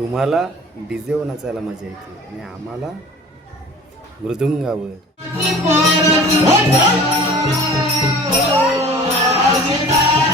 तुम्हाला डीजेवर नाचायला मजा येते आणि आम्हाला मृदुंगावर. हो, हो.